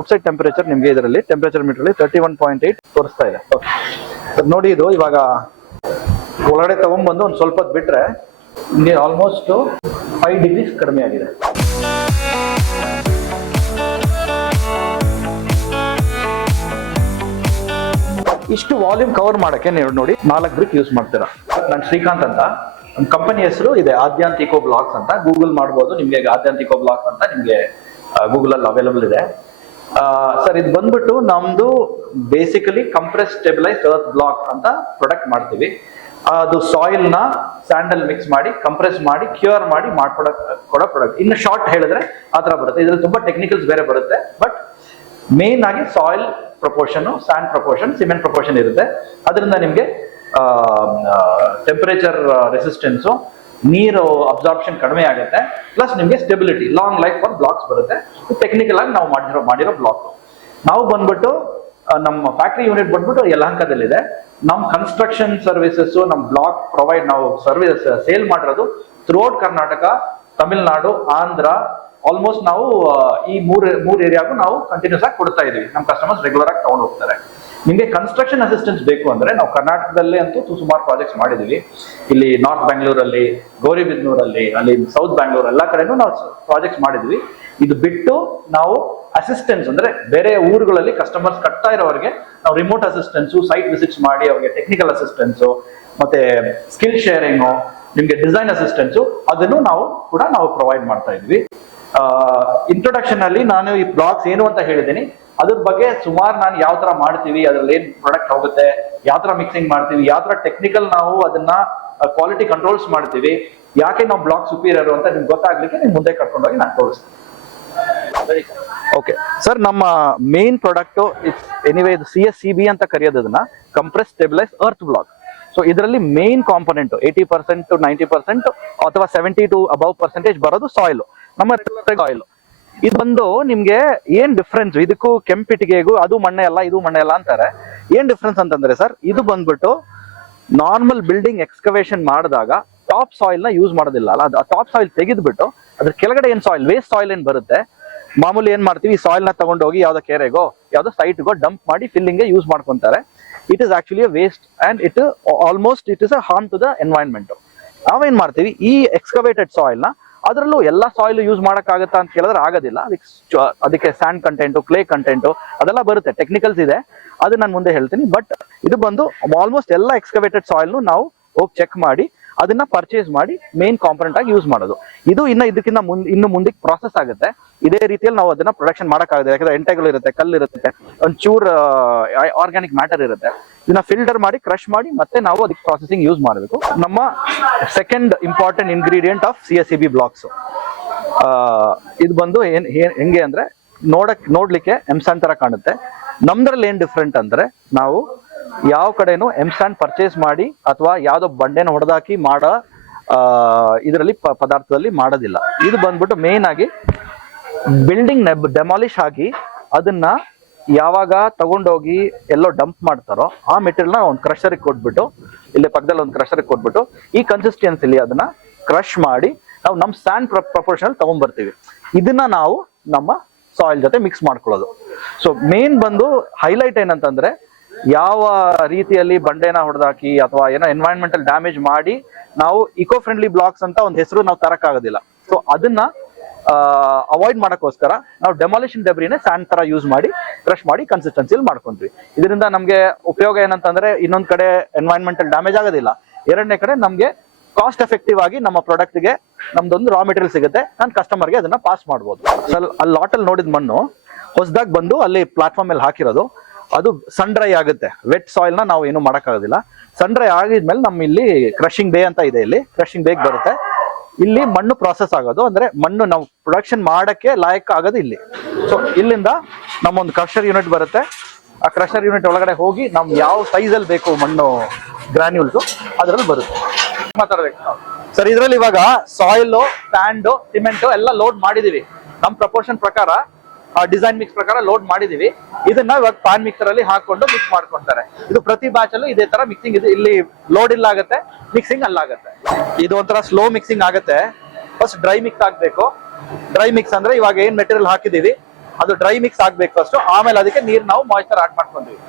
Outside temperature ನಿಮಗೆ ಇದರಲ್ಲಿ temperature metre 31.8 ತೋರಿಸ್ತಾ ಇದೆ. ನೋಡಿ, ಇದು ಇವಾಗ ಒಳಗಡೆ ತಗೊಂಡ್ಬಂದು ಒಂದು ಸ್ವಲ್ಪ ಹೊತ್ತು ಬಿಟ್ರೆ ನಿಮಗೆ ಆಲ್ಮೋಸ್ಟ್ 5 ಡಿಗ್ರೀಸ್ ಕಡಿಮೆ ಆಗಿದೆ. ಇಷ್ಟು ವಾಲ್ಯೂಮ್ ಕವರ್ ಮಾಡಕ್ಕೆ ನೀವು ನೋಡಿ 4 ಬ್ರಿಕ್ ಯೂಸ್ ಮಾಡ್ತೀರಾ. ನಾನು ಶ್ರೀಕಾಂತ್ ಅಂತ, ನಮ್ಮ ಕಂಪನಿ ಹೆಸರು ಇದೆ ಆದ್ಯಾಂತಿಕೋ ಬ್ಲಾಕ್ಸ್ ಅಂತ. ಗೂಗಲ್ ಮಾಡ್ಬೋದು, ನಿಮ್ಗೆ ಆದ್ಯಾಂತಿಕೋ ಬ್ಲಾಕ್ಸ್ ಅಂತ ನಿಮ್ಗೆ ಗೂಗಲ್ ಅಲ್ಲಿ ಅವೈಲಬಲ್ ಇದೆ. ಸರ್, ಇದು ಬಂದ್ಬಿಟ್ಟು ನಮ್ದು basically compress stabilised earth block ಅಂತ ಪ್ರಾಡಕ್ಟ್ ಮಾಡ್ತೀವಿ. ಅದು ಸಾಯಿಲ್ ನ ಸ್ಯಾಂಡಲ್ ಮಿಕ್ಸ್ ಮಾಡಿ ಕಂಪ್ರೆಸ್ ಮಾಡಿ ಕ್ಯೂರ್ ಮಾಡಿ ಕೊಡೋ ಪ್ರಾಡಕ್ಟ್. ಇನ್ನು ಶಾರ್ಟ್ ಹೇಳಿದ್ರೆ ಆ ತರ ಬರುತ್ತೆ. ಇದ್ರಲ್ಲಿ ತುಂಬಾ ಟೆಕ್ನಿಕಲ್ಸ್ ಬೇರೆ ಬರುತ್ತೆ, ಬಟ್ ಮೇನ್ ಆಗಿ soil proportion, sand proportion, cement proportion ಇರುತ್ತೆ. ಅದರಿಂದ ನಿಮ್ಗೆ ಟೆಂಪರೇಚರ್ ರೆಸಿಸ್ಟೆನ್ಸು, ನೀರು ಅಬ್ಸಾರ್ಪ್ಷನ್ ಕಡಿಮೆ ಆಗುತ್ತೆ. ಪ್ಲಸ್ ನಿಮ್ಗೆ stability, long life for blocks ಬರುತ್ತೆ. ಟೆಕ್ನಿಕಲ್ ಆಗಿ ನಾವು ಮಾಡಿರೋ ಬ್ಲಾಕ್. ನಾವು ಬಂದ್ಬಿಟ್ಟು ನಮ್ಮ ಫ್ಯಾಕ್ಟ್ರಿ ಯೂನಿಟ್ ಬಂದ್ಬಿಟ್ಟು ಯಲಹಂಕದಲ್ಲಿದೆ. ನಮ್ಮ ಕನ್ಸ್ಟ್ರಕ್ಷನ್ ಸರ್ವಿಸಸ್, ನಮ್ಮ ಬ್ಲಾಕ್ ಪ್ರೊವೈಡ್, ನಾವು ಸರ್ವಿಸ್ ಸೇಲ್ ಮಾಡಿರೋದು ಥ್ರೂಔಟ್ ಕರ್ನಾಟಕ, ತಮಿಳ್ನಾಡು, ಆಂಧ್ರ, ಆಲ್ಮೋಸ್ಟ್ ನಾವು ಈ ಮೂರು ಏರಿಯಾಗೂ ನಾವು ಕಂಟಿನ್ಯೂಸ್ ಆಗಿ ಕೊಡ್ತಾ ಇದೀವಿ. ನಮ್ಮ ಕಸ್ಟಮರ್ಸ್ ರೆಗ್ಯುಲರ್ ಆಗಿ ತಗೊಂಡು ಹೋಗ್ತಾರೆ. ನಿಮಗೆ ಕನ್ಸ್ಟ್ರಕ್ಷನ್ ಅಸಿಸ್ಟೆನ್ಸ್ ಬೇಕು ಅಂದ್ರೆ ನಾವು ಕರ್ನಾಟಕದಲ್ಲೇ ಅಂತೂ ಸುಮಾರು ಪ್ರಾಜೆಕ್ಟ್ಸ್ ಮಾಡಿದೀವಿ. ಇಲ್ಲಿ ನಾರ್ತ್ ಬ್ಯಾಂಗ್ಳೂರಲ್ಲಿ, ಗೌರಿಬಿದನೂರಲ್ಲಿ, ಅಲ್ಲಿ ಸೌತ್ ಬ್ಯಾಂಗ್ಳೂರ್, ಎಲ್ಲ ಕಡೆನೂ ನಾವು ಪ್ರಾಜೆಕ್ಟ್ಸ್ ಮಾಡಿದ್ವಿ. ಇದು ಬಿಟ್ಟು ನಾವು ಅಸಿಸ್ಟೆನ್ಸ್ ಅಂದ್ರೆ ಬೇರೆ ಊರುಗಳಲ್ಲಿ ಕಸ್ಟಮರ್ಸ್ ಕಟ್ತಾ ಇರೋರಿಗೆ ನಾವು ರಿಮೋಟ್ ಅಸಿಸ್ಟೆನ್ಸು, ಸೈಟ್ ವಿಸಿಟ್ಸ್ ಮಾಡಿ ಅವ್ರಿಗೆ ಟೆಕ್ನಿಕಲ್ ಅಸಿಸ್ಟೆನ್ಸು, ಮತ್ತೆ ಸ್ಕಿಲ್ ಶೇರಿಂಗು, ನಿಮ್ಗೆ ಡಿಸೈನ್ ಅಸಿಸ್ಟೆನ್ಸು, ಅದನ್ನು ನಾವು ಪ್ರೊವೈಡ್ ಮಾಡ್ತಾ ಇದ್ವಿ. ಇಂಟ್ರೊಡಕ್ಷನ್ ಅಲ್ಲಿ ನಾನು ಈ ಬ್ಲಾಕ್ಸ್ ಏನು ಅಂತ ಹೇಳಿದ್ದೀನಿ. ಅದ್ರ ಬಗ್ಗೆ ಸುಮಾರು ನಾನು ಯಾವ ತರ ಮಾಡ್ತೀವಿ, ಅದ್ರಲ್ಲಿ ಏನ್ ಪ್ರಾಡಕ್ಟ್ ಹೋಗುತ್ತೆ, ಯಾವ ತರ ಮಿಕ್ಸಿಂಗ್ ಮಾಡ್ತೀವಿ, ಯಾವ ತರ ಟೆಕ್ನಿಕಲ್ ನಾವು ಅದನ್ನ ಕ್ವಾಲಿಟಿ ಕಂಟ್ರೋಲ್ಸ್ ಮಾಡ್ತೀವಿ, ಯಾಕೆ ನಾವು ಬ್ಲಾಕ್ ಸುಪೀರಿಯರ್ ಅಂತ ನಿಮ್ಗೆ ಗೊತ್ತಾಗ್ಲಿಕ್ಕೆ ನಿಮ್ ಮುಂದೆ ಕರ್ಕೊಂಡೋಗಿ ನಾನು ತೋರಿಸ್ತೀನಿ. ಓಕೆ ಸರ್, ನಮ್ಮ ಮೇನ್ ಪ್ರಾಡಕ್ಟ್ ಎನಿವೇ ಇದು CSCB ಅಂತ ಕರೆಯೋದನ್ನ compress stabilise earth block. So ಇದರಲ್ಲಿ ಮೇನ್ ಕಾಂಪೊನೆಂಟ್ 80% to 90% ಅಥವಾ 70 to above% ಬರೋದು ಸಾಯಿಲ್, ನಮ್ಮ ಸಾಯಿಲ್. ಇದು ಬಂದು ನಿಮ್ಗೆ ಏನ್ ಡಿಫ್ರೆನ್ಸ್ ಇದಕ್ಕೂ ಕೆಂಪಿಟಿಗೆಗೂ, ಅದು ಮಣ್ಣೆ ಅಲ್ಲ ಇದು ಮಣ್ಣೆ ಅಲ್ಲ ಅಂತಾರೆ. ಏನ್ ಡಿಫ್ರೆನ್ಸ್ ಅಂತಂದ್ರೆ ಸರ್, ಇದು ಬಂದ್ಬಿಟ್ಟು ನಾರ್ಮಲ್ ಬಿಲ್ಡಿಂಗ್ ಎಕ್ಸ್ಕವೇಷನ್ ಮಾಡಿದಾಗ ಟಾಪ್ ಸಾಯಿಲ್ ನ ಯೂಸ್ ಮಾಡೋದಿಲ್ಲ ಅಲ್ಲ. ಅದು ಟಾಪ್ ಸಾಯಿಲ್ ತೆಗೆದ್ಬಿಟ್ಟು ಅದ್ರ ಕೆಳಗಡೆ ಏನ್ ಸಾಯಿಲ್, ವೇಸ್ಟ್ ಸಾಯಿಲ್ ಏನ್ ಬರುತ್ತೆ, ಮಾಮೂಲಿ ಏನ್ ಮಾಡ್ತೀವಿ, ಈ ಸಾಯಿಲ್ ನ ತಗೊಂಡೋಗಿ ಯಾವ್ದೋ ಕೆರೆಗೋ ಯಾವ್ದೋ ಸೈಟ್ಗೋ ಡಂಪ್ ಮಾಡಿ ಫಿಲ್ಲಿಂಗ್ ಯೂಸ್ ಮಾಡ್ಕೊಂತಾರೆ. It is actually waste and it is a harm to the environment. ನಾವೇನ್ ಮಾಡ್ತೀವಿ, ಈ ಎಕ್ಸ್ಕವೇಟೆಡ್ ಸಾಯಿಲ್ ನ ಅದರಲ್ಲೂ ಎಲ್ಲಾ ಸಾಯಿಲ್ ಯೂಸ್ ಮಾಡಕ್ಕಾಗತ್ತಾ ಅಂತ ಕೇಳಿದ್ರೆ ಆಗೋದಿಲ್ಲ. ಅದಕ್ಕೆ ಸ್ಯಾಂಡ್ ಕಂಟೆಂಟು, ಕ್ಲೇ ಕಂಟೆಂಟು ಅದೆಲ್ಲ ಬರುತ್ತೆ, ಟೆಕ್ನಿಕಲ್ಸ್ ಇದೆ, ಅದು ನಾನು ಮುಂದೆ ಹೇಳ್ತೀನಿ. ಬಟ್ ಇದು ಬಂದು ಆಲ್ಮೋಸ್ಟ್ ಎಲ್ಲ ಎಕ್ಸ್ಕವೇಟೆಡ್ ಸಾಯಿಲ್ ನಾವು ಹೋಗಿ ಚೆಕ್ ಮಾಡಿ ಅದನ್ನ ಪರ್ಚೇಸ್ ಮಾಡಿ ಮೇನ್ ಕಾಂಪೊನೆಂಟ್ ಆಗಿ ಯೂಸ್ ಮಾಡೋದು. ಇದು ಇದಕ್ಕಿಂತ ಇನ್ನು ಮುಂದಕ್ಕೆ ಪ್ರಾಸೆಸ್ ಆಗುತ್ತೆ. ಇದೇ ರೀತಿಯಲ್ಲಿ ನಾವು ಅದನ್ನ ಪ್ರೊಡಕ್ಷನ್ ಮಾಡಕ್ಕಾಗುತ್ತೆ. ಯಾಕಂದ್ರೆ ಎಂಟೆಗಳು ಇರುತ್ತೆ, ಕಲ್ಲು ಇರುತ್ತೆ, ಒಂಚೂರ್ ಆರ್ಗ್ಯಾನಿಕ್ ಮ್ಯಾಟರ್ ಇರುತ್ತೆ. ಇದನ್ನ ಫಿಲ್ಟರ್ ಮಾಡಿ ಕ್ರಶ್ ಮಾಡಿ ಮತ್ತೆ ನಾವು ಅದಕ್ಕೆ ಪ್ರಾಸೆಸಿಂಗ್ ಯೂಸ್ ಮಾಡಬೇಕು. ನಮ್ಮ second important ingredient of CSCB blocks. ಇದು ಬಂದು ಹೆಂಗೆ ಅಂದ್ರೆ ನೋಡ್ಲಿಕ್ಕೆ ಎಮ್ಸಾನ್ ತರ ಕಾಣುತ್ತೆ. ನಮ್ದ್ರಲ್ಲಿ ಏನ್ ಡಿಫ್ರೆಂಟ್ ಅಂದ್ರೆ, ನಾವು ಯಾವ ಕಡೆನೂ ಎಮ್ಸಾನ್ ಪರ್ಚೇಸ್ ಮಾಡಿ ಅಥವಾ ಯಾವ್ದೋ ಬಂಡೆನ ಹೊಡೆದಾಕಿ ಮಾಡೋ ಇದರಲ್ಲಿ ಪದಾರ್ಥದಲ್ಲಿ ಮಾಡೋದಿಲ್ಲ. ಇದು ಬಂದ್ಬಿಟ್ಟು ಮೇನ್ ಆಗಿ ಬಿಲ್ಡಿಂಗ್ ಡೆಮಾಲಿಷ್ ಆಗಿ ಅದನ್ನ ಯಾವಾಗ ತಗೊಂಡೋಗಿ ಎಲ್ಲೋ ಡಂಪ್ ಮಾಡ್ತಾರೋ ಆ ಮೆಟೀರಿಯಲ್ ನ ಒಂದು ಕ್ರಷರ್ಗೆ ಕೊಟ್ಬಿಟ್ಟು, ಇಲ್ಲಿ ಪಕ್ಕದಲ್ಲಿ ಒಂದು ಕ್ರಷರ್ಗೆ ಕೊಟ್ಬಿಟ್ಟು ಈ ಕನ್ಸಿಸ್ಟೆನ್ಸಿಲಿ ಅದನ್ನ ಕ್ರಶ್ ಮಾಡಿ ನಾವು ನಮ್ಮ ಸ್ಯಾಂಡ್ ಪ್ರಪೋರ್ಷನ್ ತಗೊಂಡ್ಬರ್ತೀವಿ. ಇದನ್ನ ನಾವು ನಮ್ಮ ಸಾಯಿಲ್ ಜೊತೆ ಮಿಕ್ಸ್ ಮಾಡ್ಕೊಳ್ಳೋದು. ಸೊ ಮೇನ್ ಬಂದು ಹೈಲೈಟ್ ಏನಂತಂದ್ರೆ, ಯಾವ ರೀತಿಯಲ್ಲಿ ಬಂಡೆನ ಹೊಡೆದಾಕಿ ಅಥವಾ ಏನೋ ಎನ್ವೈರನ್ಮೆಂಟಲ್ ಡ್ಯಾಮೇಜ್ ಮಾಡಿ ನಾವು ಇಕೋ ಫ್ರೆಂಡ್ಲಿ ಬ್ಲಾಕ್ಸ್ ಅಂತ ಒಂದು ಹೆಸರು ನಾವು ತರಕ್ಕಾಗೋದಿಲ್ಲ. ಸೊ ಅದನ್ನ ಅವಾಯ್ಡ್ ಮಾಡಕ್ಕೋಸ್ಕರ ನಾವು ಡೆಮಾಲಿಷನ್ ಡೆಬ್ರಿನೇ ಸ್ಯಾಂಡ್ ತರ ಯೂಸ್ ಮಾಡಿ ಕ್ರಶ್ ಮಾಡಿ ಕನ್ಸಿಸ್ಟೆನ್ಸಿಯಲ್ಲಿ ಮಾಡ್ಕೊಂತೀವಿ. ಇದರಿಂದ ನಮ್ಗೆ ಉಪಯೋಗ ಏನಂತಂದ್ರೆ, ಇನ್ನೊಂದ್ ಕಡೆ ಎನ್ವೈರನ್ಮೆಂಟಲ್ ಡ್ಯಾಮೇಜ್ ಆಗೋದಿಲ್ಲ, ಎರಡನೇ ಕಡೆ ನಮ್ಗೆ ಕಾಸ್ಟ್ ಎಫೆಕ್ಟಿವ್ ಆಗಿ ನಮ್ಮ ಪ್ರಾಡಕ್ಟ್ಗೆ ನಮ್ದೊಂದು ರಾ ಮೆಟೀರಿಯಲ್ ಸಿಗುತ್ತೆ, ನಾನು ಕಸ್ಟಮರ್ಗೆ ಅದನ್ನ ಪಾಸ್ ಮಾಡ್ಬೋದು. ಅಲ್ಲಿ ಲಾಟಲ್ಲಿ ನೋಡಿದ ಮಣ್ಣು ಹೊಸದಾಗಿ ಬಂದು ಅಲ್ಲಿ ಪ್ಲಾಟ್ಫಾರ್ಮ್ ಮೇಲೆ ಹಾಕಿರೋದು, ಅದು ಸನ್ ಡ್ರೈ ಆಗುತ್ತೆ. ವೆಟ್ ಸಾಯಿಲ್ ನ ನಾವು ಏನು ಮಾಡಕ್ಕಾಗೋದಿಲ್ಲ. ಸನ್ ಡ್ರೈ ಆಗಿದ್ಮೇಲೆ ನಮ್ಮ ಇಲ್ಲಿ ಕ್ರಶಿಂಗ್ ಬೇ ಅಂತ ಇದೆ, ಇಲ್ಲಿ ಕ್ರಶಿಂಗ್ ಬೇಗ್ ಬರುತ್ತೆ. ಇಲ್ಲಿ ಮಣ್ಣು ಪ್ರಾಸೆಸ್ ಆಗೋದು, ಅಂದ್ರೆ ಮಣ್ಣು ನಾವು ಪ್ರೊಡಕ್ಷನ್ ಮಾಡಕ್ಕೆ ಲಾಯಕ್ ಆಗೋದು ಇಲ್ಲಿ. ಸೊ ಇಲ್ಲಿಂದ ನಮ್ಮೊಂದು ಕ್ರಷರ್ ಯೂನಿಟ್ ಬರುತ್ತೆ. ಆ ಕ್ರಷರ್ ಯೂನಿಟ್ ಒಳಗಡೆ ಹೋಗಿ ನಮ್ಗೆ ಯಾವ ಸೈಜ್ ಅಲ್ಲಿ ಬೇಕು ಮಣ್ಣು ಗ್ರಾನ್ಯೂಲ್ಸ್ ಅದ್ರಲ್ಲಿ ಬರುತ್ತೆ. ಮಾತಾಡ್ಬೇಕು ಸರ್, ಇದ್ರಲ್ಲಿ ಇವಾಗ ಸಾಯಿಲ್, ಸ್ಯಾಂಡ್, ಸಿಮೆಂಟ್ ಎಲ್ಲ ಲೋಡ್ ಮಾಡಿದೀವಿ. ನಮ್ ಪ್ರಪೋರ್ಷನ್ ಪ್ರಕಾರ, ಡಿಸೈನ್ ಮಿಕ್ಸ್ ಪ್ರಕಾರ ಲೋಡ್ ಮಾಡಿದೀವಿ. ಇದನ್ನ ಇವಾಗ ಪಾನ್ ಮಿಕ್ಸರ್ ಅಲ್ಲಿ ಹಾಕೊಂಡು ಮಿಕ್ಸ್ ಮಾಡ್ಕೊಂತಾರೆ. ಇದು ಪ್ರತಿ ಬ್ಯಾಚ್ ಅಲ್ಲೂ ಇದೇ ತರ ಮಿಕ್ಸಿಂಗ್ ಇದೆ. ಇಲ್ಲಿ ಲೋಡ್ ಇಲ್ಲ ಆಗುತ್ತೆ, ಮಿಕ್ಸಿಂಗ್ ಅಲ್ಲಾಗತ್ತೆ. ಇದು ಒಂಥರ ಸ್ಲೋ ಮಿಕ್ಸಿಂಗ್ ಆಗುತ್ತೆ. ಫಸ್ಟ್ ಡ್ರೈ ಮಿಕ್ಸ್ ಆಗ್ಬೇಕು. ಡ್ರೈ ಮಿಕ್ಸ್ ಅಂದ್ರೆ ಇವಾಗ ಏನ್ ಮೆಟೀರಿಯಲ್ ಹಾಕಿದೀವಿ ಅದು ಡ್ರೈ ಮಿಕ್ಸ್ ಆಗ್ಬೇಕು ಫಸ್ಟ್, ಆಮೇಲೆ ಅದಕ್ಕೆ ನೀರು ನಾವು ಮಾಯಿಶ್ಚರ್ ಆಡ್ ಮಾಡ್ಕೊಂತೀವಿ.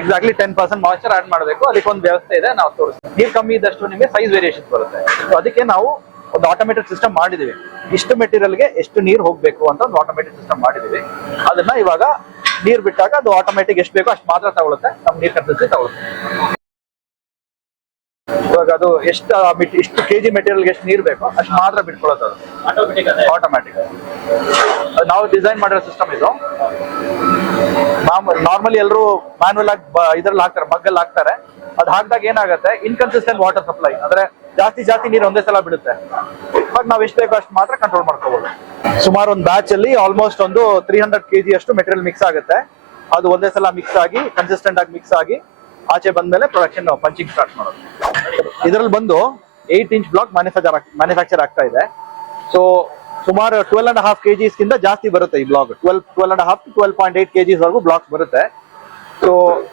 ಎಕ್ಸಾಕ್ಟ್ಲಿ 10% ಮಾಯಿಶ್ಚರ್ ಆಡ್ ಮಾಡಬೇಕು. ಅದಕ್ಕೆ ಒಂದು ವ್ಯವಸ್ಥೆ ಇದೆ, ನಾವು ತೋರಿಸ್ತೀವಿ. ನೀರು ಕಮ್ಮಿ ಇದ್ದಷ್ಟು ನಿಮಗೆ ಸೈಜ್ ವೇರಿಯೇಷನ್ ಬರುತ್ತೆ. ಸೊ ಅದಕ್ಕೆ ನಾವು ಒಂದು ಆಟೋಮೇಟೆಡ್ ಸಿಸ್ಟಮ್ ಮಾಡಿದೀವಿ. ಇಷ್ಟು ಮೆಟೀರಿಯಲ್ಗೆ ಎಷ್ಟು ನೀರು ಹೋಗ್ಬೇಕು ಅಂತ ಒಂದು ಆಟೋಮೇಟೆಡ್ ಸಿಸ್ಟಮ್ ಮಾಡಿದೀವಿ. ಅದನ್ನ ಇವಾಗ ನೀರು ಬಿಟ್ಟಾಗ ಅದು ಆಟೋಮೇಟಿಕ್ ಎಷ್ಟು ಬೇಕೋ ಅಷ್ಟು ಮಾತ್ರ ತಗೊಳುತ್ತೆ, ನಮ್ ನೀರ್ ಕನ್ಸಿಸ್ಟೆನ್ಸಿ ತಗೊಳುತ್ತೆ. ಇವಾಗ ಅದು ಇಷ್ಟು ಕೆಜಿ ಮೆಟೀರಿಯಲ್ಗೆ ಎಷ್ಟು ನೀರು ಬೇಕೋ ಅಷ್ಟು ಮಾತ್ರ ಬಿಟ್ಕೊಳ್ಳೋದು, ಅದು ಆಟೋಮ್ಯಾಟಿಕ್. ನಾವು ಡಿಸೈನ್ ಮಾಡಿರೋ ಸಿಸ್ಟಮ್ ಇದು. ನಾರ್ಮಲಿ ಎಲ್ಲರೂ ಮ್ಯಾನ್ಯಲ್ ಆಗಿ ಇದ್ರಲ್ಲಿ ಹಾಕ್ತಾರೆ, ಮಗ್ಗಲ್ಲಿ ಹಾಕ್ತಾರೆ. ಅದು ಹಾಕಿದಾಗ ಏನಾಗುತ್ತೆ, ಇನ್ಕನ್ಸಿಸ್ಟೆಂಟ್ ವಾಟರ್ ಸಪ್ಲೈ, ಅಂದ್ರೆ ಜಾಸ್ತಿ ನೀರು ಒಂದೇ ಸಲ ಬಿಡುತ್ತೆ. ಇವಾಗ ನಾವು ಎಷ್ಟು ಬೇಕೋ ಅಷ್ಟು ಮಾತ್ರ ಕಂಟ್ರೋಲ್ ಮಾಡ್ಕೋಬಹುದು. ಸುಮಾರು ಒಂದು ಬ್ಯಾಚ್ ಅಲ್ಲಿ ಆಲ್ಮೋಸ್ಟ್ ಒಂದು 300 kg ಅಷ್ಟು ಮೆಟೀರಿಯಲ್ ಮಿಕ್ಸ್ ಆಗುತ್ತೆ. ಅದು ಒಂದೇ ಸಲ ಮಿಕ್ಸ್ ಆಗಿ ಕನ್ಸಿಸ್ಟೆಂಟ್ ಆಗಿ ಮಿಕ್ಸ್ ಆಗಿ ಆಚೆ ಬಂದ್ಮೇಲೆ ಪ್ರೊಡಕ್ಷನ್ ಪಂಚಿಂಗ್ ಸ್ಟಾರ್ಟ್ ಮಾಡೋದು. ಇದರಲ್ಲಿ ಬಂದು 8 ಇಂಚ್ ಬ್ಲಾಕ್ ಮ್ಯಾನುಫ್ಯಾಕ್ಚರ್ ಆಗ್ತಾ ಇದೆ. ಸೊ ಸುಮಾರು 12.5 kgs ಗಿಂತ ಜಾಸ್ತಿ ಬರುತ್ತೆ ಈ ಬ್ಲಾಕ್. 12.5 to 12.8 kgs ವರೆಗೂ ಬ್ಲಾಕ್ಸ್ ಬರುತ್ತೆ. ಸೊ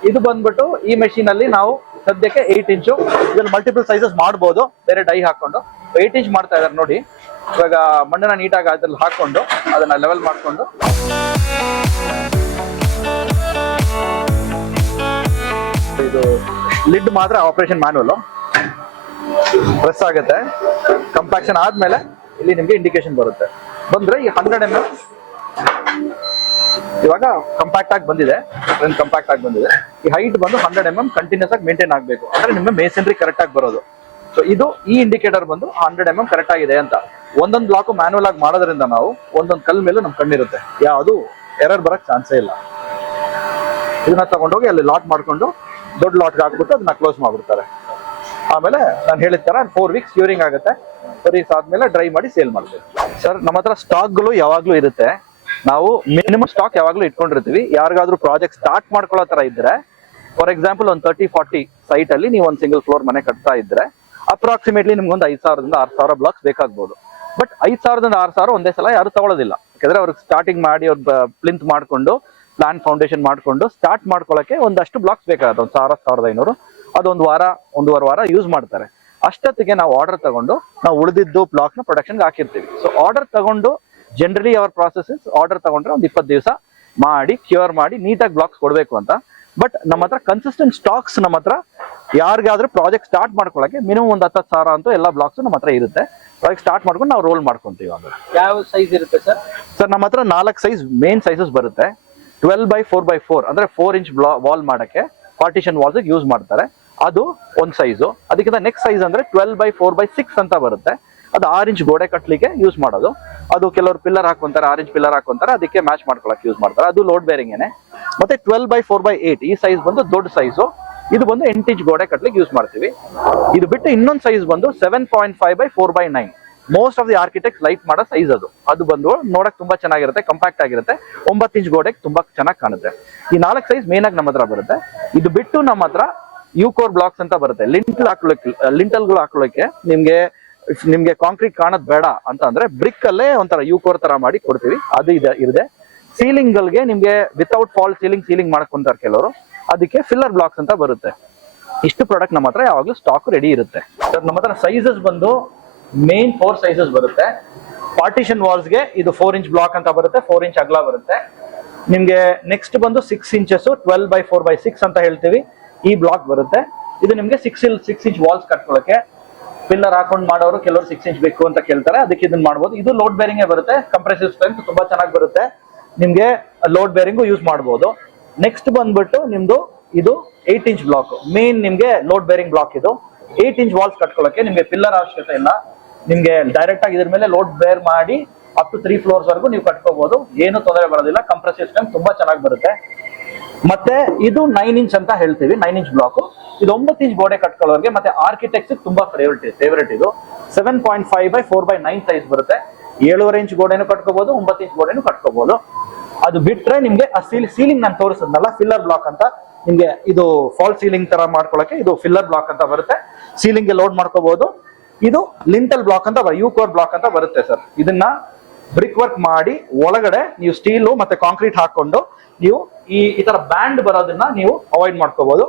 ಇದು ಬಂದ್ಬಿಟ್ಟು ಈ ಮೆಷಿನ್ ಅಲ್ಲಿ ನಾವು ಸದ್ಯಕ್ಕೆ 8 ಇಂಚು, ಇದ್ರಲ್ಲಿ ಮಲ್ಟಿಪಲ್ ಸೈಜಸ್ ಮಾಡ್ಬೋದು ಬೇರೆ ಡೈ ಹಾಕೊಂಡು. 8 ಇಂಚ್ ಮಾಡ್ತಾ ಇದಾರೆ ನೋಡಿ. ಇವಾಗ ಮಣ್ಣನ್ನ ನೀಟಾಗಿ ಅದ್ರಲ್ಲಿ ಹಾಕೊಂಡು ಅದನ್ನ ಲೆವೆಲ್ ಮಾಡ್ಕೊಂಡು ಇದು ಲಿಡ್ ಮಾತ್ರ ಆಪರೇಷನ್ ಮ್ಯಾನ್ಯಲ್ ಪ್ರೆಸ್ ಆಗುತ್ತೆ. ಕಂಪ್ಯಾಕ್ಷನ್ ಆದ್ಮೇಲೆ ಇಲ್ಲಿ ನಿಮ್ಗೆ ಇಂಡಿಕೇಶನ್ ಬರುತ್ತೆ. ಬಂದ್ರೆ ಈ 100 mm ಇವಾಗ ಕಂಪ್ಯಾಕ್ಟ್ ಆಗಿ ಬಂದಿದೆ. ಈ ಹೈಟ್ ಬಂದು 100 mm ಕಂಟಿನ್ಯೂಸ್ ಆಗಿ ಮೇಂಟೈನ್ ಆಗಬೇಕು, ಅಂದ್ರೆ ನಿಮ್ಗೆ ಮೇಸನ್ರಿ ಕರೆಕ್ಟ್ ಆಗಿ ಬರೋದು. ಸೊ ಇದು ಈ ಇಂಡಿಕೇಟರ್ ಬಂದು 100 mm ಕರೆಕ್ಟ್ ಆಗಿದೆ ಅಂತ. ಒಂದೊಂದು ಬ್ಲಾಕ್ ಮ್ಯಾನ್ಯಲ್ ಆಗಿ ಮಾಡೋದ್ರಿಂದ ನಾವು ಒಂದೊಂದು ಕಲ್ ಮೇಲೂ ನಮ್ ಕಣ್ಣಿರುತ್ತೆ, ಯಾವುದು ಎರರ್ ಬರಕ್ ಚಾನ್ಸೇ ಇಲ್ಲ. ಇದನ್ನ ತಗೊಂಡೋಗಿ ಅಲ್ಲಿ ಲಾಟ್ ಮಾಡ್ಕೊಂಡು ದೊಡ್ಡ ಲಾಟ್ಗೆ ಹಾಕ್ಬಿಟ್ಟು ಅದನ್ನ ಕ್ಲೋಸ್ ಮಾಡ್ಬಿಡ್ತಾರೆ. ಆಮೇಲೆ ನಾನು ಹೇಳಿದ ತರ 4 weeks ಕ್ಯೂರಿಂಗ್ ಆಗುತ್ತೆ. 4 weeks ಆದ್ಮೇಲೆ ಡ್ರೈ ಮಾಡಿ ಸೇಲ್ ಮಾಡ್ತೀವಿ. ಸರ್ ನಮ್ಮ ಹತ್ರ ಸ್ಟಾಕ್ಗಳು ಯಾವಾಗ್ಲೂ ಇರುತ್ತೆ. ನಾವು ಮಿನಿಮಮ್ ಸ್ಟಾಕ್ ಯಾವಾಗ್ಲೂ ಇಟ್ಕೊಂಡಿರ್ತೀವಿ. ಯಾರಿಗಾದ್ರೂ ಪ್ರಾಜೆಕ್ಟ್ ಸ್ಟಾರ್ಟ್ ಮಾಡ್ಕೊಳ್ಳೋ ತರ ಇದ್ರೆ, ಫಾರ್ ಎಕ್ಸಾಂಪಲ್ ಒಂದು 30-40 ಸೈಟ್ ಅಲ್ಲಿ ನೀವು ಒಂದು ಸಿಂಗಲ್ ಫ್ಲೋರ್ ಮನೆ ಕಟ್ತಾ ಇದ್ರೆ ಅಪ್ರಾಕ್ಸಿಮೇಟ್ಲಿ ನಿಮ್ಗೊಂದು 5,000 ದಿಂದ 6,000 ಬ್ಲಾಕ್ಸ್ ಬೇಕಾಗ್ಬೋದು. ಬಟ್ 5,000 ದಿಂದ 6,000 ಒಂದೇ ಸಲ ಯಾರು ತಗೊಳ್ಳೋದಿಲ್ಲ. ಯಾಕಂದ್ರೆ ಅವ್ರಿಗೆ ಸ್ಟಾರ್ಟಿಂಗ್ ಮಾಡಿ ಅವ್ರ ಪ್ಲಿಂತ್ ಮಾಡ್ಕೊಂಡು ಪ್ಲಾನ್ ಫೌಂಡೇಶನ್ ಮಾಡ್ಕೊಂಡು ಸ್ಟಾರ್ಟ್ ಮಾಡ್ಕೊಳ್ಳೋಕೆ ಒಂದಷ್ಟು ಬ್ಲಾಕ್ಸ್ ಬೇಕಾಗುತ್ತೆ. 1,000-1,500 ಅದೊಂದು ಒಂದೂವರೆ ವಾರ ಯೂಸ್ ಮಾಡ್ತಾರೆ. ಅಷ್ಟೊತ್ತಿಗೆ ನಾವು ಆರ್ಡರ್ ತಗೊಂಡು ನಾವು ಉಳಿದಿದ್ದು ಬ್ಲಾಕ್ ನ ಪ್ರೊಡಕ್ಷನ್ಗೆ ಹಾಕಿರ್ತೀವಿ. ಸೊ ಆರ್ಡರ್ ತಗೊಂಡು ಜನರಲಿ ಅವರ್ ಪ್ರಾಸೆಸ್ ಆರ್ಡರ್ ತಗೊಂಡ್ರೆ ಒಂದು 20 ದಿವಸ ಮಾಡಿ ಕ್ಯೂರ್ ಮಾಡಿ ನೀಟಾಗಿ ಬ್ಲಾಕ್ಸ್ ಕೊಡ್ಬೇಕು ಅಂತ. ಬಟ್ ನಮ್ಮ ಹತ್ರ ಕನ್ಸಿಸ್ಟೆಂಟ್ ಸ್ಟಾಕ್ಸ್ ನಮ್ಮ ಹತ್ರ ಯಾರಿಗಾದ್ರೂ ಪ್ರಾಜೆಕ್ಟ್ ಸ್ಟಾರ್ಟ್ ಮಾಡ್ಕೊಳ್ಳೋಕೆ ಮಿನಿಮಮ್ ಒಂದು 10,000 ಅಂತೂ ಎಲ್ಲ ಬ್ಲಾಕ್ಸ್ ನಮ್ಮ ಹತ್ರ ಇರುತ್ತೆ. ಪ್ರಾಜೆಕ್ಟ್ ಸ್ಟಾರ್ಟ್ ಮಾಡ್ಕೊಂಡು ನಾವು ರೋಲ್ ಮಾಡ್ಕೊಂತೀವಿ. ಯಾವ ಸೈಜ್ ಇರುತ್ತೆ ಸರ್? ಸರ್ ನಮ್ಮ ಹತ್ರ 4 ಸೈಜ್ ಮೇನ್ ಸೈಜಸ್ ಬರುತ್ತೆ. 12x4x4 ಅಂದ್ರೆ 4 ಇಂಚ್ ವಾಲ್ ಮಾಡಕ್ಕೆ ಪಾರ್ಟಿಷನ್ ವಾಲ್ಸ್ ಯೂಸ್ ಮಾಡ್ತಾರೆ. ಅದು ಒಂದು ಸೈಜು. ಅದಕ್ಕಿಂತ ನೆಕ್ಸ್ಟ್ ಸೈಜ್ ಅಂದ್ರೆ 12x4x6 ಅಂತ ಬರುತ್ತೆ. ಅದು 6 ಇಂಚ್ ಗೋಡೆ ಕಟ್ಲಿಕ್ಕೆ ಯೂಸ್ ಮಾಡೋದು. ಅದು ಕೆಲವರು ಪಿಲ್ಲರ್ ಹಾಕೊಂತಾರೆ, 6 ಇಂಚ್ ಪಿಲ್ಲರ್ ಹಾಕೊಂತಾರೆ, ಅದಕ್ಕೆ ಮ್ಯಾಚ್ ಮಾಡ್ಕೊಳಕ್ಕೆ ಯೂಸ್ ಮಾಡ್ತಾರೆ. ಅದು ಲೋಡ್ ಬೇರಿಂಗ್ ಏನೆ. ಮತ್ತೆ 12x4x8 ಈ ಸೈಜ್ ಬಂದು ದೊಡ್ಡ ಸೈಜು. ಇದು ಬಂದು 8 ಇಂಚ್ ಗೋಡೆ ಕಟ್ಲಿಕ್ಕೆ ಯೂಸ್ ಮಾಡ್ತೀವಿ. ಇದು ಬಿಟ್ಟು ಇನ್ನೊಂದು ಸೈಜ್ ಬಂದು 7.5x4x9 most of the architect like ಮಾಡೋ ಸೈಜ್ ಅದು. ಅದು ಬಂದು ನೋಡಕ್ ತುಂಬಾ ಚೆನ್ನಾಗಿರುತ್ತೆ, ಕಂಪ್ಯಾಕ್ಟ್ ಆಗಿರುತ್ತೆ. 9 ಇಂಚ್ ಗೋಡೆಗೆ ತುಂಬಾ ಚೆನ್ನಾಗಿ ಕಾಣುತ್ತೆ. ಈ 4 ಸೈಜ್ ಮೇನ್ ಆಗಿ ನಮ್ಮ ಹತ್ರ ಬರುತ್ತೆ. ಇದು ಬಿಟ್ಟು ನಮ್ಮ ಹತ್ರ ಯೂಕೋರ್ ಬ್ಲಾಕ್ಸ್ ಅಂತ ಬರುತ್ತೆ. ಲಿಂಟಲ್ಗಳು ಹಾಕೊಳ್ಳೋಕೆ ನಿಮ್ಗೆ ಕಾಂಕ್ರೀಟ್ ಕಾಣೋದ್ ಬೇಡ ಅಂತ ಅಂದ್ರೆ ಬ್ರಿಕ್ ಅಲ್ಲೇ ಒಂಥರ ಯೂಕೋರ್ ತರ ಮಾಡಿ ಕೊಡ್ತೀವಿ. ಅದು ಇದೆ. ಸೀಲಿಂಗ್ ಗಳಿಗೆ ನಿಮ್ಗೆ ವಿತೌಟ್ ಫಾಲ್ ಸೀಲಿಂಗ್ ಮಾಡ್ಕೊಂತಾರೆ ಕೆಲವರು, ಅದಕ್ಕೆ ಫಿಲ್ಲರ್ ಬ್ಲಾಕ್ಸ್ ಅಂತ ಬರುತ್ತೆ. ಇಷ್ಟು ಪ್ರಾಡಕ್ಟ್ ನಮ್ಮ ಹತ್ರ ಯಾವಾಗ್ಲೂ ಸ್ಟಾಕ್ ರೆಡಿ ಇರುತ್ತೆ. ನಮ್ಮ ಹತ್ರ ಸೈಜಸ್ ಬಂದು ಮೇನ್ 4 ಸೈಜಸ್ ಬರುತ್ತೆ. ಪಾರ್ಟಿಷನ್ ವಾಲ್ಸ್ ಗೆ ಇದು 4 ಇಂಚ್ ಬ್ಲಾಕ್ ಅಂತ ಬರುತ್ತೆ, 4 ಇಂಚ್ ಅಗಲ ಬರುತ್ತೆ. ನಿಮ್ಗೆ ನೆಕ್ಸ್ಟ್ ಬಂದು 6 ಇಂಚಸ್ 12x4x6 ಅಂತ ಹೇಳ್ತೀವಿ. ಈ ಬ್ಲಾಕ್ ಬರುತ್ತೆ. ಇದು ನಿಮ್ಗೆ 6 ಇಂಚ್ ವಾಲ್ಸ್ ಕಟ್ಕೊಳ್ಳೋಕೆ ಪಿಲ್ಲರ್ ಹಾಕೊಂಡು ಮಾಡೋರು ಕೆಲವರು 6 ಇಂಚ್ ಬೇಕು ಅಂತ ಕೇಳ್ತಾರೆ, ಅದಕ್ಕೆ ಇದನ್ನ ಮಾಡ್ಬೋದು. ಇದು ಲೋಡ್ ಬೇರಿಂಗ್ ಬರುತ್ತೆ. ಕಂಪ್ರೆಸಿವ್ ಸ್ಟ್ರೆಂತ್ ತುಂಬಾ ಚೆನ್ನಾಗಿ ಬರುತ್ತೆ. ನಿಮ್ಗೆ ಲೋಡ್ ಬೇರಿಂಗು ಯೂಸ್ ಮಾಡ್ಬೋದು. ನೆಕ್ಸ್ಟ್ ಬಂದ್ಬಿಟ್ಟು ನಿಮ್ದು ಇದು 8 ಇಂಚ್ ಬ್ಲಾಕ್ ಮೇನ್ ನಿಮ್ಗೆ ಲೋಡ್ ಬೇರಿಂಗ್ ಬ್ಲಾಕ್. ಇದು 8 ಇಂಚ್ ವಾಲ್ಸ್ ಕಟ್ಕೊಳ್ಳೋಕೆ ನಿಮ್ಗೆ ಪಿಲ್ಲರ್ ಅವಶ್ಯಕತೆ ಇಲ್ಲ. ನಿಮ್ಗೆ ಡೈರೆಕ್ಟ್ ಆಗಿ ಇದ್ರ ಮೇಲೆ ಲೋಡ್ ಬೇರ್ ಮಾಡಿ ಅಪ್ ಟು 3 ಫ್ಲೋರ್ಸ್ ವರೆಗೂ ನೀವು ಕಟ್ಕೋಬಹುದು. ಏನು ತೊಂದರೆ ಬರೋದಿಲ್ಲ. ಕಂಪ್ರೆಸಿವ್ ಸ್ಟ್ರೆಂತ್ ತುಂಬಾ ಚೆನ್ನಾಗಿ ಬರುತ್ತೆ. ಮತ್ತೆ ಇದು 9 ಇಂಚ್ ಅಂತ ಹೇಳ್ತೀವಿ, 9 ಇಂಚ್ ಬ್ಲಾಕ್. ಇದು 9 ಇಂಚ್ ಗೋಡೆ ಕಟ್ಕೊಳ್ಳೋರಿಗೆ ಮತ್ತೆ ಆರ್ಕಿಟೆಕ್ಟ್ಸ್ ತುಂಬಾ ಫೇವರೇಟ್ ಇದು. 7.5x4x9 ಸೈಜ್ ಬರುತ್ತೆ. 7.5 ಇಂಚ್ ಗೋಡೆನೂ ಕಟ್ಕೋಬಹುದು, 9 ಇಂಚ್ ಗೋಡೆನೂ ಕಟ್ಕೋಬಹುದು. ಅದು ಬಿಟ್ರೆ ನಿಮ್ಗೆ ಸೀಲಿಂಗ್ ನಾನು ತೋರಿಸಿದ್ನಲ್ಲ ಫಿಲ್ಲರ್ ಬ್ಲಾಕ್ ಅಂತ, ನಿಮ್ಗೆ ಇದು ಫಾಲ್ ಸೀಲಿಂಗ್ ತರ ಮಾಡ್ಕೊಳಕ್ಕೆ ಇದು ಫಿಲ್ಲರ್ ಬ್ಲಾಕ್ ಅಂತ ಬರುತ್ತೆ. ಸೀಲಿಂಗ್ ಗೆ ಲೋಡ್ ಮಾಡ್ಕೋಬಹುದು. ಇದು ಲಿಂಟಲ್ ಬ್ಲಾಕ್ ಅಂತ ಯೂಕೋರ್ ಬ್ಲಾಕ್ ಅಂತ ಬರುತ್ತೆ ಸರ್. ಇದನ್ನ ಬ್ರಿಕ್ ವರ್ಕ್ ಮಾಡಿ ಒಳಗಡೆ ನೀವು ಸ್ಟೀಲು ಮತ್ತೆ ಕಾಂಕ್ರೀಟ್ ಹಾಕೊಂಡು ನೀವು ಈ ತರ ಬ್ಯಾಂಡ್ ಬರೋದನ್ನ ನೀವು ಅವಾಯ್ಡ್ ಮಾಡ್ಕೋಬಹುದು.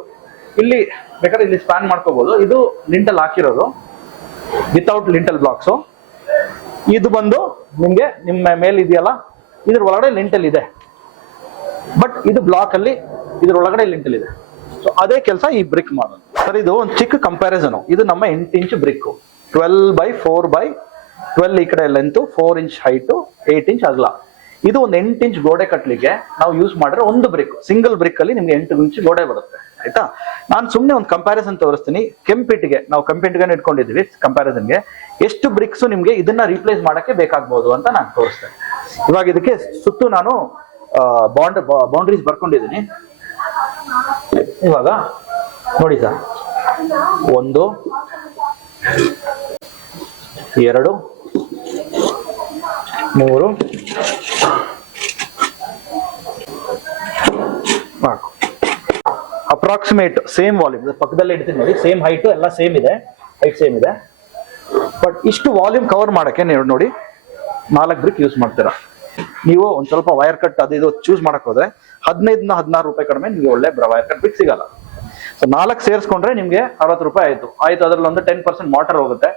ಇಲ್ಲಿ ಬೇಕಾದ್ರೆ ಇಲ್ಲಿ ಸ್ಪ್ಯಾನ್ ಮಾಡ್ಕೋಬಹುದು. ಇದು ಲಿಂಟಲ್ ಹಾಕಿರೋದು ವಿತೌಟ್ ಲಿಂಟಲ್ ಬ್ಲಾಕ್ಸ್. ಇದು ಬಂದು ನಿಮ್ಗೆ ನಿಮ್ಮ ಮೇಲೆ ಇದೆಯಲ್ಲ ಇದ್ರ ಒಳಗಡೆ ಲಿಂಟಲ್ ಇದೆ. ಬಟ್ ಇದು ಬ್ಲಾಕ್ ಅಲ್ಲಿ ಇದ್ರೊಳಗಡೆ ಲಿಂಟಲ್ ಇದೆ. ಸೊ ಅದೇ ಕೆಲಸ ಈ ಬ್ರಿಕ್ ಮಾಡೋದು ಸರ್. ಇದು ಒಂದು ಚಿಕ್ಕ ಕಂಪ್ಯಾರಿಸನ್. ಇದು ನಮ್ಮ 8 ಇಂಚ್ ಬ್ರಿಕ್, 12x4x12 ಈ ಕಡೆ ಲೆಂತ್, 4 ಇಂಚ್ ಹೈಟ್, 8 ಇಂಚ್ ಅಗಲ. ಇದು ಒಂದು 8 ಇಂಚ್ ಗೋಡೆ ಕಟ್ಟಲಿಕ್ಕೆ ನಾವು ಯೂಸ್ ಮಾಡಿದ್ರೆ ಒಂದು ಬ್ರಿಕ್, ಸಿಂಗಲ್ ಬ್ರಿಕ್ ಅಲ್ಲಿ ನಿಮ್ಗೆ 8 ಇಂಚ್ ಗೋಡೆ ಬರುತ್ತೆ. ಆಯ್ತಾ? ನಾನು ಸುಮ್ಮನೆ ಒಂದು ಕಂಪ್ಯಾರಿಸನ್ ತೋರಿಸ್ತೀನಿ. ಕೆಂಪಿಟ್ಟಿಗೆ ನಾವು ಕೆಂಪಿಟ್ಟಿಗೆ ಇಟ್ಕೊಂಡಿದ್ದೀವಿ ಕಂಪ್ಯಾರಿಸನ್ಗೆ, ಎಷ್ಟು ಬ್ರಿಕ್ಸ್ ನಿಮ್ಗೆ ಇದನ್ನ ರೀಪ್ಲೇಸ್ ಮಾಡಕ್ಕೆ ಬೇಕಾಗ್ಬೋದು ಅಂತ ನಾನು ತೋರಿಸ್ತೇನೆ. ಇವಾಗ ಇದಕ್ಕೆ ಸುತ್ತು ನಾನು ಬೌಂಡ್ರೀಸ್ ಬರ್ಕೊಂಡಿದ್ದೀನಿ. ಇವಾಗ ನೋಡಿ ಸರ್, 1 2 3 4 ಅಪ್ರಾಕ್ಸಿಮೇಟ್ ಸೇಮ್ ವಾಲ್ಯೂಮ್. ಪಕ್ಕದಲ್ಲೇ ಇಡ್ತೀನಿ ನೋಡಿ, ಸೇಮ್ ಹೈಟ್ ಎಲ್ಲ ಸೇಮ್ ಇದೆ, ಹೈಟ್ ಸೇಮ್ ಇದೆ. ಬಟ್ ಇಷ್ಟು ವಾಲ್ಯೂಮ್ ಕವರ್ ಮಾಡಕ್ಕೆ ನೀವು ನೋಡಿ 4 ಬ್ರಿಕ್ ಯೂಸ್ ಮಾಡ್ತೀರಾ. ನೀವು ಒಂದ್ ಸ್ವಲ್ಪ ವೈರ್ ಕಟ್ ಅದು ಇದು ಚೂಸ್ ಮಾಡಕ್ ಹೋದ್ರೆ 15-16 ರೂಪಾಯಿ ಕಡಿಮೆ ನಿಮ್ಗೆ ಒಳ್ಳೆ ವೈರ್ ಕಟ್ ಬ್ರಿಕ್ ಸಿಗಲ್ಲ. ಸೊ 4 ಸೇರಿಸ್ಕೊಂಡ್ರೆ ನಿಮ್ಗೆ 60 ರೂಪಾಯಿ ಆಯ್ತು. ಅದ್ರಲ್ಲಿ ಒಂದು 10% ವಾಟರ್ ಹೋಗುತ್ತೆ.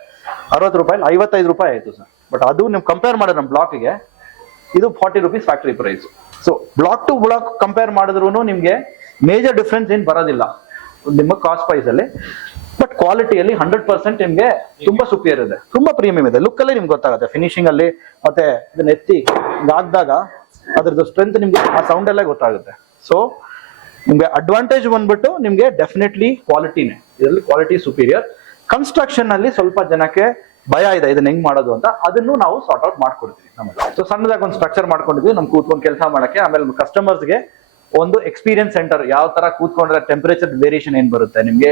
60 ರೂಪಾಯಿ 55 ರೂಪಾಯಿ ಆಯ್ತು ಸರ್. ಬಟ್ ಅದು ನೀವು ಕಂಪೇರ್ ಮಾಡಿದ್ರೆ ನಮ್ಮ ಬ್ಲಾಕ್ಗೆ ಇದು 40 rupees factory price. So block to block compare ಮಾಡಿದ್ರು ನಿಮ್ಗೆ ಮೇಜರ್ ಡಿಫ್ರೆನ್ಸ್ ಏನ್ ಬರೋದಿಲ್ಲ ನಿಮ್ಮ ಕಾಸ್ಟ್ ಪ್ರೈಸ್ ಅಲ್ಲಿ. ಬಟ್ ಕ್ವಾಲಿಟಿಯಲ್ಲಿ 100% ನಿಮ್ಗೆ ತುಂಬಾ ಸುಪಿಯರ್ ಇದೆ, ತುಂಬಾ ಪ್ರೀಮಿಯಂ ಇದೆ. ಲುಕ್ ಅಲ್ಲಿ ನಿಮ್ಗೆ ಗೊತ್ತಾಗುತ್ತೆ, ಫಿನಿಶಿಂಗ್ ಅಲ್ಲಿ ಮತ್ತೆ ಇದನ್ನ ಎತ್ತಿ ಹಾಕಿದಾಗ ಅದ್ರದ್ದು ಸ್ಟ್ರೆಂತ್ ನಿಮ್ಗೆ ಆ ಸೌಂಡ್ ಅಲ್ಲೇ ಗೊತ್ತಾಗುತ್ತೆ. ಸೊ ನಿಮ್ಗೆ ಅಡ್ವಾಂಟೇಜ್ ಬಂದ್ಬಿಟ್ಟು ನಿಮ್ಗೆ ಡೆಫಿನೆಟ್ಲಿ ಕ್ವಾಲಿಟಿನೇ, ಇದರಲ್ಲಿ ಕ್ವಾಲಿಟಿ ಸುಪೀರಿಯರ್. ಕನ್ಸ್ಟ್ರಕ್ಷನ್ ಅಲ್ಲಿ ಸ್ವಲ್ಪ ಜನಕ್ಕೆ ಭಯ ಇದೆ ಇದನ್ನ ಹೆಂಗ್ ಮಾಡೋದು ಅಂತ, ಅದನ್ನು ನಾವು ಸಾರ್ಟ್ ಔಟ್ ಮಾಡ್ಕೊಡ್ತೀವಿ ನಮಗೆ. ಸೊ ಸಣ್ಣದಾಗಿ ಒಂದು ಸ್ಟ್ರಕ್ಚರ್ ಮಾಡ್ಕೊಂಡಿದ್ವಿ ನಮ್ ಕೂತ್ಕೊಂಡು ಕೆಲಸ ಮಾಡಕ್ಕೆ. ಆಮೇಲೆ ಕಸ್ಟಮರ್ಸ್ಗೆ ಒಂದು ಎಕ್ಸ್ಪೀರಿಯನ್ಸ್ ಸೆಂಟರ್, ಯಾವ ತರ ಕೂತ್ಕೊಂಡ್ರೆ ಟೆಂಪರೇಚರ್ ವೇರಿಯೇಷನ್ ಏನ್ ಬರುತ್ತೆ ನಿಮ್ಗೆ,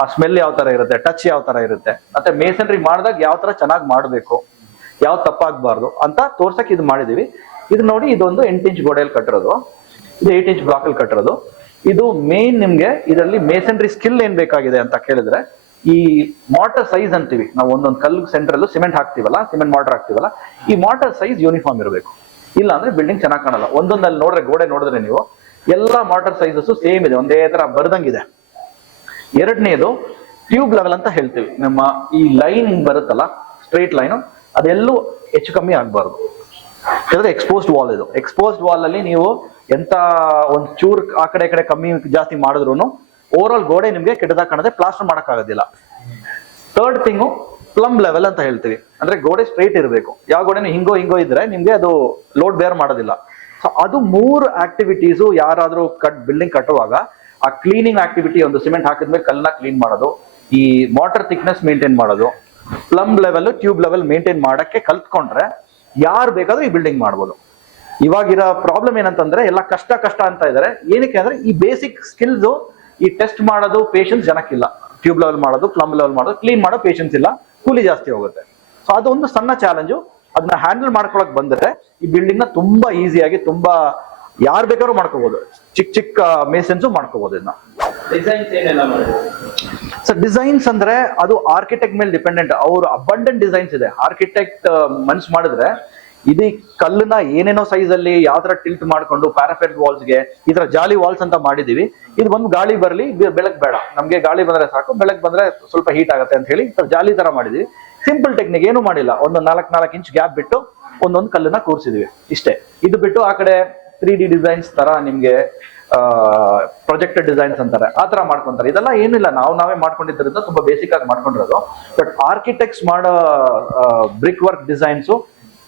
ಆ ಸ್ಮೆಲ್ ಯಾವ ತರ ಇರುತ್ತೆ, ಟಚ್ ಯಾವ ತರ ಇರುತ್ತೆ, ಮತ್ತೆ ಮೇಸನ್ರಿ ಮಾಡಿದಾಗ ಯಾವ ತರ ಚೆನ್ನಾಗಿ ಮಾಡಬೇಕು, ಯಾವ ತಪ್ಪಾಗಬಾರ್ದು ಅಂತ ತೋರ್ಸಕ್ ಇದು ಮಾಡಿದೀವಿ. ಇದು ನೋಡಿ, ಇದೊಂದು 8 ಇಂಚ್ ಗೋಡೆಯಲ್ಲಿ ಕಟ್ಟಿರೋದು, ಇದು 8 ಇಂಚ್ ಬ್ಲಾಕ್ ಅಲ್ಲಿ ಕಟ್ಟಿರೋದು. ಇದು ಮೇನ್ ನಿಮ್ಗೆ ಇದರಲ್ಲಿ ಮೇಸನ್ರಿ ಸ್ಕಿಲ್ ಏನ್ ಬೇಕಾಗಿದೆ ಅಂತ ಕೇಳಿದ್ರೆ, ಈ ಮಾರ್ಟರ್ ಸೈಜ್ ಅಂತೀವಿ ನಾವು, ಒಂದೊಂದು ಕಲ್ಲು ಸೆಂಟರ್ ಅಲ್ಲೂ ಸಿಮೆಂಟ್ ಹಾಕ್ತಿವಲ್ಲ, ಸಿಮೆಂಟ್ ಮಾರ್ಟರ್ ಹಾಕ್ತಿವಲ್ಲ, ಈ ಮಾರ್ಟರ್ ಸೈಜ್ ಯೂನಿಫಾರ್ಮ್ ಇರಬೇಕು. ಇಲ್ಲ ಅಂದ್ರೆ ಬಿಲ್ಡಿಂಗ್ ಚೆನ್ನಾಗಿ ಕಾಣಲ್ಲ. ಒಂದೊಂದಲ್ಲಿ ನೋಡ್ರೆ ಗೋಡೆ ನೋಡಿದ್ರೆ ನೀವು ಎಲ್ಲಾ ಮಾರ್ಟರ್ ಸೈಜಸ್ ಸೇಮ್ ಇದೆ, ಒಂದೇ ತರ ಬರ್ದಂಗಿದೆ. ಎರಡನೇದು ಟ್ಯೂಬ್ ಲೆವೆಲ್ ಅಂತ ಹೇಳ್ತೀವಿ. ನಮ್ಮ ಈ ಲೈನ್ ಬರುತ್ತಲ್ಲ ಸ್ಟ್ರೈಟ್ ಲೈನ್, ಅದೆಲ್ಲೂ ಹೆಚ್ಚು ಕಮ್ಮಿ ಆಗ್ಬಾರ್ದು. ಯಾಕಂದ್ರೆ ಎಕ್ಸ್ಪೋಸ್ಡ್ ವಾಲ್ ಇದು. ಎಕ್ಸ್ಪೋಸ್ಡ್ ವಾಲ್ ಅಲ್ಲಿ ನೀವು ಎಂತ ಒಂದ್ ಚೂರ್ ಆ ಕಡೆ ಈ ಕಡೆ ಕಮ್ಮಿ ಜಾಸ್ತಿ ಮಾಡಿದ್ರು ಓವರ್ ಆಲ್ ಗೋಡೆ ನಿಮ್ಗೆ ಕೆಟ್ಟದಾಗ ಕಾಣದೆ, ಪ್ಲಾಸ್ಟರ್ ಮಾಡಕ್ ಆಗೋದಿಲ್ಲ. ಥರ್ಡ್ ಥಿಂಗು ಪ್ಲಮ್ ಲೆವೆಲ್ ಅಂತ ಹೇಳ್ತೀವಿ. ಅಂದ್ರೆ ಗೋಡೆ ಸ್ಟ್ರೈಟ್ ಇರಬೇಕು. ಯಾವ ಗೋಡೆನೂ ಹಿಂಗೋ ಇದ್ರೆ ನಿಮ್ಗೆ ಅದು ಲೋಡ್ ಬೇರ್ ಮಾಡೋದಿಲ್ಲ. ಸೊ ಅದು 3 ಆಕ್ಟಿವಿಟೀಸು ಯಾರಾದ್ರೂ ಬಿಲ್ಡಿಂಗ್ ಕಟ್ಟುವಾಗ, ಆ ಕ್ಲೀನಿಂಗ್ ಆಕ್ಟಿವಿಟಿ, ಒಂದು ಸಿಮೆಂಟ್ ಹಾಕಿದ್ಮೇಲೆ ಕಲ್ಲನ್ನ ಕ್ಲೀನ್ ಮಾಡೋದು, ಈ ವಾಟರ್ ಥಿಕ್ನೆಸ್ ಮೇಂಟೈನ್ ಮಾಡೋದು, plum level tube level maintain ಮಾಡಕ್ಕೆ ಕಲ್ತ್ಕೊಂಡ್ರೆ ಯಾರು ಬೇಕಾದ್ರೂ ಈ ಬಿಲ್ಡಿಂಗ್ ಮಾಡ್ಬೋದು. ಇವಾಗಿರೋ ಪ್ರಾಬ್ಲಮ್ ಏನಂತಂದ್ರೆ ಎಲ್ಲ ಕಷ್ಟ ಅಂತ ಇದಾರೆ. ಏನಕ್ಕೆ ಅಂದ್ರೆ ಈ ಬೇಸಿಕ್ ಸ್ಕಿಲ್ಸ್, ಈ ಟೆಸ್ಟ್ ಮಾಡೋದು ಪೇಷನ್ಸ್ ಜನಕ್ಕಿಲ್ಲ. ಟ್ಯೂಬ್ ಲೆವೆಲ್ ಮಾಡೋದು, ಪ್ಲಮ್ ಲೆವೆಲ್ ಮಾಡೋದು, ಕ್ಲೀನ್ ಮಾಡೋ ಪೇಷನ್ಸ್ ಇಲ್ಲ, ಕೂಲಿ ಜಾಸ್ತಿ ಹೋಗುತ್ತೆ. ಸೊ ಅದೊಂದು ಸಣ್ಣ ಚಾಲೆಂಜು. ಅದನ್ನ ಹ್ಯಾಂಡಲ್ ಮಾಡ್ಕೊಳಕ್ ಬಂದ್ರೆ ಈ ಬಿಲ್ಡಿಂಗ್ ನ ತುಂಬಾ ಈಸಿಯಾಗಿ, ತುಂಬಾ ಯಾರು ಬೇಕಾದ್ರೂ ಮಾಡ್ಕೋಬಹುದು. ಚಿಕ್ಕ ಮೇಸನ್ಸು ಮಾಡ್ಕೋಬಹುದು ಇದನ್ನ. ಡಿಸೈನ್ಸ್ ಏನೆಲ್ಲ ಮಾಡಿದ್ರು ಸರ್? ಡಿಸೈನ್ಸ್ ಅಂದ್ರೆ ಅದು ಆರ್ಕಿಟೆಕ್ಟ್ ಮೇಲೆ ಡಿಪೆಂಡೆಂಟ್. ಅವ್ರು ಅಬಂಡೆಂಟ್ ಡಿಸೈನ್ಸ್ ಇದೆ. ಆರ್ಕಿಟೆಕ್ಟ್ ಮನ್ಸ್ ಮಾಡಿದ್ರೆ ಇದು ಕಲ್ಲನ್ನ ಏನೇನೋ ಸೈಜ್ ಅಲ್ಲಿ ಯಾವ ತರ ಟಿಲ್ಟ್ ಮಾಡ್ಕೊಂಡು ಪ್ಯಾರಾಫೆಟ್ ವಾಲ್ಸ್ಗೆ ಈ ತರ ಜಾಲಿ ವಾಲ್ಸ್ ಅಂತ ಮಾಡಿದೀವಿ. ಇದು ಬಂದು ಗಾಳಿ ಬರ್ಲಿ, ಬೆಳಕ್ ಬೇಡ, ನಮ್ಗೆ ಗಾಳಿ ಬಂದ್ರೆ ಸಾಕು, ಬೆಳಕ್ ಬಂದ್ರೆ ಸ್ವಲ್ಪ ಹೀಟ್ ಆಗುತ್ತೆ ಅಂತ ಹೇಳಿ ಜಾಲಿ ತರ ಮಾಡಿದೀವಿ. ಸಿಂಪಲ್ ಟೆಕ್ನಿಕ್, ಏನು ಮಾಡಿಲ್ಲ. ಒಂದು 4 ಇಂಚ್ ಗ್ಯಾಪ್ ಬಿಟ್ಟು ಒಂದೊಂದು ಕಲ್ಲನ್ನ ಕೂರಿಸಿದೀವಿ, ಇಷ್ಟೇ. ಇದು ಬಿಟ್ಟು ಆ ಕಡೆ 3D ಡಿಸೈನ್ಸ್ ತರ ನಿಮ್ಗೆ ಪ್ರೊಜೆಕ್ಟೆಡ್ ಡಿಸೈನ್ಸ್ ಅಂತಾರೆ, ಆ ತರ ಮಾಡ್ಕೊಂತಾರೆ. ಇದೆಲ್ಲ ಏನಿಲ್ಲ, ನಾವೇ ಮಾಡ್ಕೊಂಡಿದ್ದರಿಂದ ತುಂಬಾ ಬೇಸಿಕ್ ಆಗಿ ಮಾಡ್ಕೊಂಡಿರೋದು. ಬಟ್ ಆರ್ಕಿಟೆಕ್ಟ್ಸ್ ಮಾಡೋ ಬ್ರಿಕ್ ವರ್ಕ್ ಡಿಸೈನ್ಸ್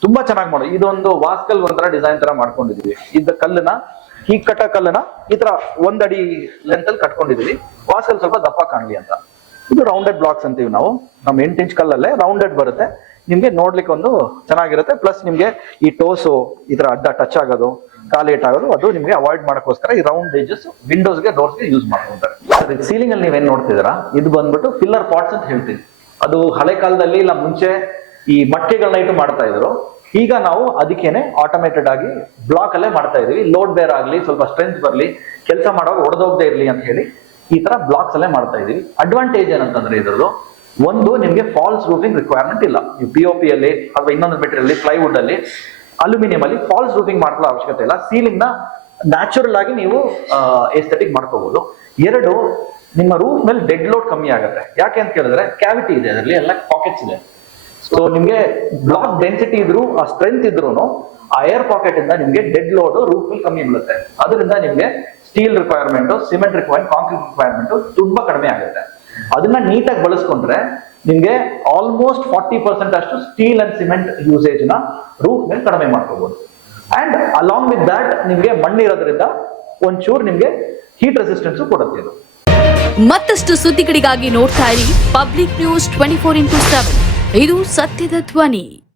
ತುಂಬಾ ಚೆನ್ನಾಗಿ ಮಾಡೋದು. ಇದೊಂದು ವಾಸ್ಕಲ್ ಒಂಥರ ಡಿಸೈನ್ ತರ ಮಾಡ್ಕೊಂಡಿದೀವಿ. ಇದ್ದ ಕಲ್ಲನ್ನ, ಈ ಕಲ್ಲನ್ನ ಈ ತರ 1 ಅಡಿ ಲೆಂತ್ ಅಲ್ಲಿ ಕಟ್ಕೊಂಡಿದೀವಿ, ವಾಸ್ಕಲ್ ಸ್ವಲ್ಪ ದಪ್ಪ ಕಾಣ್ಲಿ ಅಂತ. ಇದು ರೌಂಡೆಡ್ ಬ್ಲಾಕ್ಸ್ ಅಂತೀವಿ ನಾವು. ನಮ್ಮ 8 ಇಂಚ್ ಕಲ್ಲಲ್ಲೇ ರೌಂಡೆಡ್ ಬರುತ್ತೆ, ನಿಮ್ಗೆ ನೋಡ್ಲಿಕ್ಕೆ ಒಂದು ಚೆನ್ನಾಗಿರುತ್ತೆ. ಪ್ಲಸ್ ನಿಮ್ಗೆ ಈ ಟೋಸು ಈ ತರ ಅಡ್ಡ ಟಚ್ ಆಗೋದು, ಕಾಲೇಟ್ ಆಗೋದು, ಅದು ನಿಮ್ಗೆ ಅವಾಯ್ಡ್ ಮಾಡಕ್ಕೋಸ್ಕರ ಈ ರೌಂಡ್ ಏಜಸ್ ವಿಂಡೋಸ್ಗೆ, ಡೋರ್ಸ್ಗೆ ಯೂಸ್ ಮಾಡ್ಕೊಂತಾರೆ. ಸೀಲಿಂಗ್ ಅಲ್ಲಿ ನೀವೇನ್ ನೋಡ್ತಿದ್ದೀರಾ, ಇದು ಬಂದ್ಬಿಟ್ಟು ಫಿಲ್ಲರ್ ಪಾಟ್ಸ್ ಅಂತ ಹೇಳ್ತೀವಿ. ಅದು ಹಳೆ ಕಾಲದಲ್ಲಿ ಇಲ್ಲ ಮುಂಚೆ ಈ ಮಟ್ಟಿಗೆಗಳನ್ನ ಇಟ್ಟು ಮಾಡ್ತಾ ಇದ್ರು. ಈಗ ನಾವು ಅದಕ್ಕೇನೆ ಆಟೋಮೇಟೆಡ್ ಆಗಿ ಬ್ಲಾಕ್ ಅಲ್ಲೇ ಮಾಡ್ತಾ ಇದೀವಿ. ಲೋಡ್ ಬೇರ್ ಆಗ್ಲಿ, ಸ್ವಲ್ಪ ಸ್ಟ್ರೆಂತ್ ಬರ್ಲಿ, ಕೆಲಸ ಮಾಡುವಾಗ ಹೊಡೆದೋಗದೆ ಇರ್ಲಿ ಅಂತ ಹೇಳಿ ಈ ತರ ಬ್ಲಾಕ್ಸ್ ಅಲ್ಲೇ ಮಾಡ್ತಾ ಇದೀವಿ. ಅಡ್ವಾಂಟೇಜ್ ಏನಂತಂದ್ರೆ ಇದ್ರದ್ದು ಒಂದು, ನಿಮ್ಗೆ ಫಾಲ್ಸ್ ರೂಫಿಂಗ್ ರಿಕ್ವೈರ್ಮೆಂಟ್ ಇಲ್ಲ. ನೀವು POP ಅಲ್ಲಿ ಅಥವಾ ಇನ್ನೊಂದು ಮೆಟೀರಿಯಲ್, ಪ್ಲೈವುಡ್ ಅಲ್ಲಿ, ಅಲ್ಯೂಮಿನಿಯಂ ಅಲ್ಲಿ ಫಾಲ್ಸ್ ರೂಫಿಂಗ್ ಮಾಡ್ಕೊಳ್ಳೋ ಅವಶ್ಯಕತೆ ಇಲ್ಲ. ಸೀಲಿಂಗ್ ನ ನ್ಯಾಚುರಲ್ ಆಗಿ ನೀವು ಎಸ್ಥೆಟಿಕ್ ಮಾಡ್ಕೋಬಹುದು. 2, ನಿಮ್ಮ ರೂಫ್ ಮೇಲೆ ಡೆಡ್ ಲೋಡ್ ಕಮ್ಮಿ ಆಗುತ್ತೆ. ಯಾಕೆ ಅಂತ ಕೇಳಿದ್ರೆ ಕ್ಯಾವಿಟಿ ಇದೆ, ಅದರಲ್ಲಿ ಎಲ್ಲ ಪಾಕೆಟ್ಸ್ ಇದೆ. ಸೊ ನಿಮ್ಗೆ ಬ್ಲಾಕ್ ಡೆನ್ಸಿಟಿ ಇದ್ರು, ಆ ಸ್ಟ್ರೆಂತ್ ಇದ್ರು ಆ ಏರ್ ಪಾಕೆಟ್ ಇಂದ ನಿಮ್ಗೆ ಡೆಡ್ ಲೋಡ್ ರೂಫ್ ಮೇಲೆ ಕಮ್ಮಿ ಬೀಳುತ್ತೆ. ಅದರಿಂದ ನಿಮ್ಗೆ steel requirement, cement requirement, concrete requirement ತುಂಬಾ ಕಡಿಮೆ ಆಗುತ್ತೆ. ಅದನ್ನ ನೀಟಾಗಿ ಬಳಸ್ಕೊಂಡ್ರೆ ನಿಮ್ಗೆ ಆಲ್ಮೋಸ್ಟ್ 40% ಅಷ್ಟು ಸ್ಟೀಲ್ ಅಂಡ್ ಸಿಮೆಂಟ್ ಯೂಸೇಜ್ ನ ರೂಫ್ ಮೇಲೆ ಕಡಿಮೆ ಮಾಡ್ಕೋಬಹುದು. ಅಂಡ್ ಅಲಾಂಗ್ ವಿತ್ ದಟ್ ನಿಮ್ಗೆ ಮಣ್ಣಿರೋದ್ರಿಂದ ಒಂಚೂರು ನಿಮ್ಗೆ ಹೀಟ್ ರೆಸಿಸ್ಟೆನ್ಸ್ ಕೊಡುತ್ತೆ ಇದು. ಮತ್ತಷ್ಟು ಸುದ್ದಿಗಳಿಗಾಗಿ ನೋಡ್ತಾ ಇರಿ ಪಬ್ಲಿಕ್ ನ್ಯೂಸ್ 24x7. ಇದು ಸತ್ಯದ ಧ್ವನಿ.